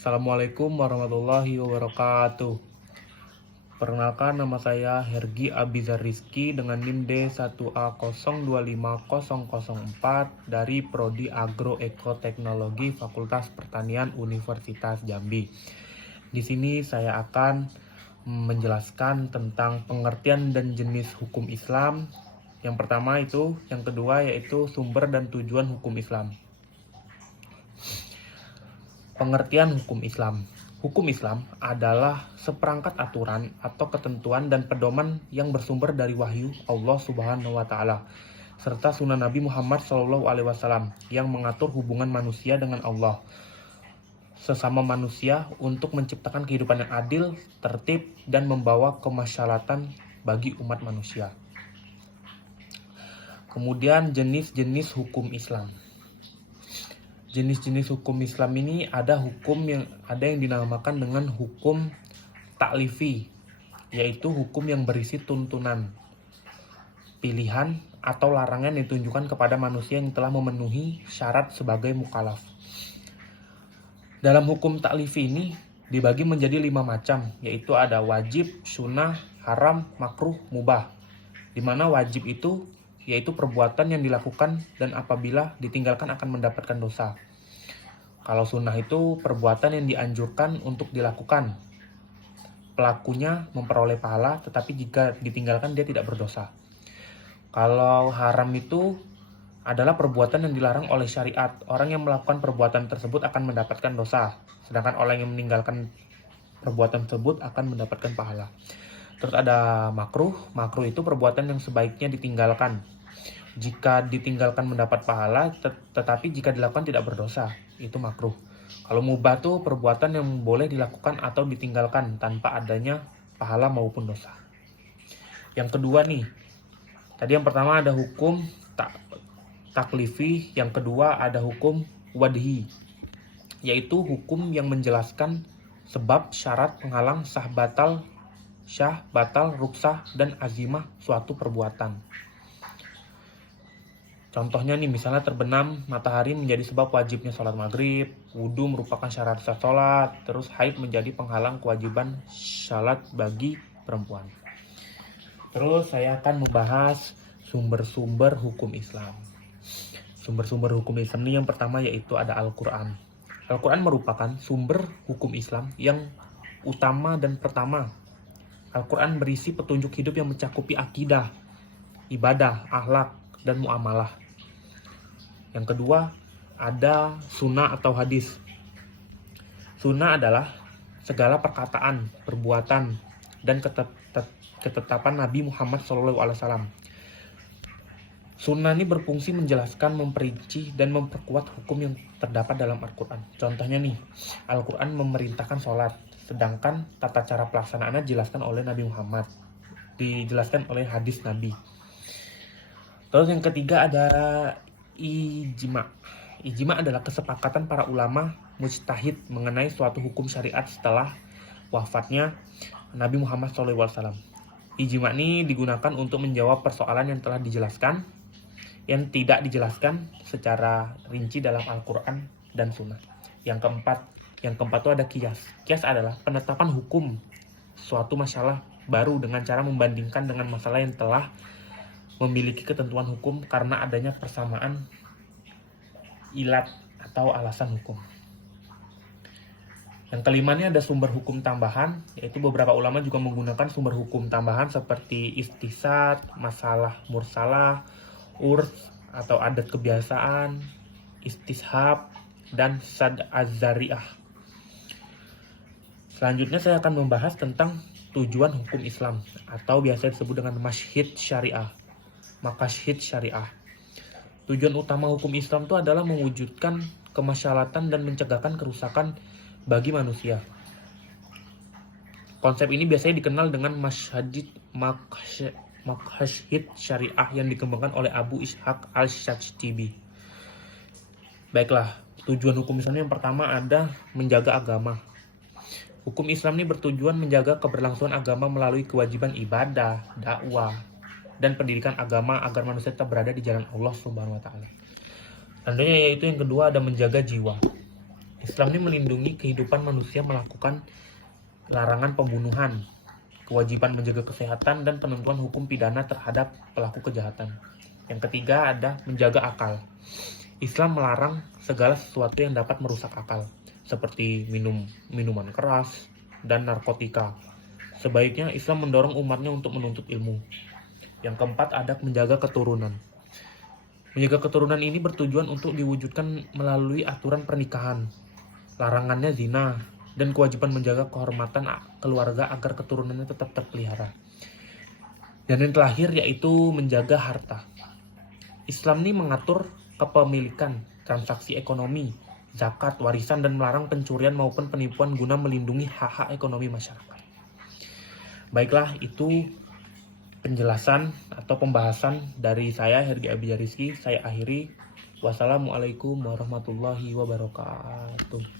Assalamualaikum warahmatullahi wabarakatuh. Perkenalkan, nama saya Hergi Abizar Rizky dengan NIM D1A025004 dari Prodi Agroekoteknologi Fakultas Pertanian Universitas Jambi. Di sini saya akan menjelaskan tentang pengertian dan jenis hukum Islam. Yang pertama itu, yang kedua yaitu sumber dan tujuan hukum Islam. Pengertian hukum Islam. Hukum Islam adalah seperangkat aturan atau ketentuan dan pedoman yang bersumber dari wahyu Allah Subhanahu wa taala serta sunnah Nabi Muhammad SAW yang mengatur hubungan manusia dengan Allah sesama manusia untuk menciptakan kehidupan yang adil, tertib, dan membawa kemaslahatan bagi umat manusia. Kemudian jenis-jenis hukum Islam. Jenis-jenis hukum Islam ini ada yang dinamakan dengan hukum taklifi, yaitu hukum yang berisi tuntunan, pilihan, atau larangan yang ditunjukkan kepada manusia yang telah memenuhi syarat sebagai mukallaf. Dalam hukum taklifi ini dibagi menjadi 5 macam, yaitu ada wajib, sunnah, haram, makruh, mubah. Di mana wajib itu yaitu perbuatan yang dilakukan dan apabila ditinggalkan akan mendapatkan dosa. Kalau sunnah itu perbuatan yang dianjurkan untuk dilakukan. Pelakunya memperoleh pahala, tetapi jika ditinggalkan dia tidak berdosa. Kalau haram itu adalah perbuatan yang dilarang oleh syariat. Orang yang melakukan perbuatan tersebut akan mendapatkan dosa, sedangkan orang yang meninggalkan perbuatan tersebut akan mendapatkan pahala. Terus ada makruh. Makruh itu perbuatan yang sebaiknya ditinggalkan. Jika ditinggalkan mendapat pahala, tetapi jika dilakukan tidak berdosa, itu makruh. Kalau mubah tuh perbuatan yang boleh dilakukan atau ditinggalkan tanpa adanya pahala maupun dosa. Yang kedua nih, tadi yang pertama ada hukum taklifi, yang kedua ada hukum wadhi, yaitu hukum yang menjelaskan sebab, syarat, penghalang, sah, batal, ruksah, dan azimah suatu perbuatan. Contohnya nih, misalnya terbenam matahari menjadi sebab wajibnya sholat maghrib, wudhu merupakan syarat sah sholat, terus haid menjadi penghalang kewajiban sholat bagi perempuan. Terus saya akan membahas sumber-sumber hukum Islam. Sumber-sumber hukum Islam ini yang pertama yaitu ada Al-Quran. Al-Quran merupakan sumber hukum Islam yang utama dan pertama. Al-Quran berisi petunjuk hidup yang mencakupi akidah, ibadah, akhlak, dan muamalah. Yang kedua ada sunnah atau hadis. Sunnah adalah segala perkataan, perbuatan, dan ketetapan Nabi Muhammad SAW. Sunnah ini berfungsi menjelaskan, memperinci, dan memperkuat hukum yang terdapat dalam Al-Quran. Contohnya nih, Al-Quran memerintahkan sholat, sedangkan tata cara pelaksanaannya dijelaskan oleh Nabi Muhammad, dijelaskan oleh hadis Nabi. Terus yang ketiga ada ijma. Ijma adalah kesepakatan para ulama mujtahid mengenai suatu hukum syariat setelah wafatnya Nabi Muhammad SAW. Ijma ini digunakan untuk menjawab persoalan yang telah dijelaskan, yang tidak dijelaskan secara rinci dalam Al-Quran dan Sunnah. Yang keempat itu ada qiyas. Qiyas adalah penetapan hukum suatu masalah baru dengan cara membandingkan dengan masalah yang telah memiliki ketentuan hukum karena adanya persamaan ilat atau alasan hukum. Yang kelima ini ada sumber hukum tambahan, yaitu beberapa ulama juga menggunakan sumber hukum tambahan seperti istisad, masalah mursalah, urs atau adat kebiasaan, istishab, dan sad az-zari'ah. Selanjutnya saya akan membahas tentang tujuan hukum Islam atau biasa disebut dengan maqasid syariah. Tujuan utama hukum Islam itu adalah mewujudkan kemaslahatan dan mencegahkan kerusakan bagi manusia. Konsep ini biasanya dikenal dengan maqasid syariah yang dikembangkan oleh Abu Ishaq al-Shatibi. Baiklah, tujuan hukum Islam yang pertama ada menjaga agama. Hukum Islam ini bertujuan menjaga keberlangsungan agama melalui kewajiban ibadah, dakwah, dan pendidikan agama agar manusia tetap berada di jalan Allah Subhanahu wa taala. Selanjutnya yaitu yang kedua ada menjaga jiwa. Islam ini melindungi kehidupan manusia melakukan larangan pembunuhan, kewajiban menjaga kesehatan, dan penentuan hukum pidana terhadap pelaku kejahatan. Yang ketiga ada menjaga akal. Islam melarang segala sesuatu yang dapat merusak akal, seperti minuman keras dan narkotika. Sebaiknya Islam mendorong umatnya untuk menuntut ilmu. Yang keempat ada menjaga keturunan. Menjaga keturunan ini bertujuan untuk diwujudkan melalui aturan pernikahan, larangannya zina, dan kewajiban menjaga kehormatan keluarga agar keturunannya tetap terpelihara. Dan yang terakhir yaitu menjaga harta. Islam ini mengatur kepemilikan, transaksi ekonomi, zakat, warisan, dan melarang pencurian maupun penipuan guna melindungi hak-hak ekonomi masyarakat. Baiklah, itu penjelasan atau pembahasan dari saya, Hergi Abidja Rizky. Saya akhiri. Wassalamualaikum warahmatullahi wabarakatuh.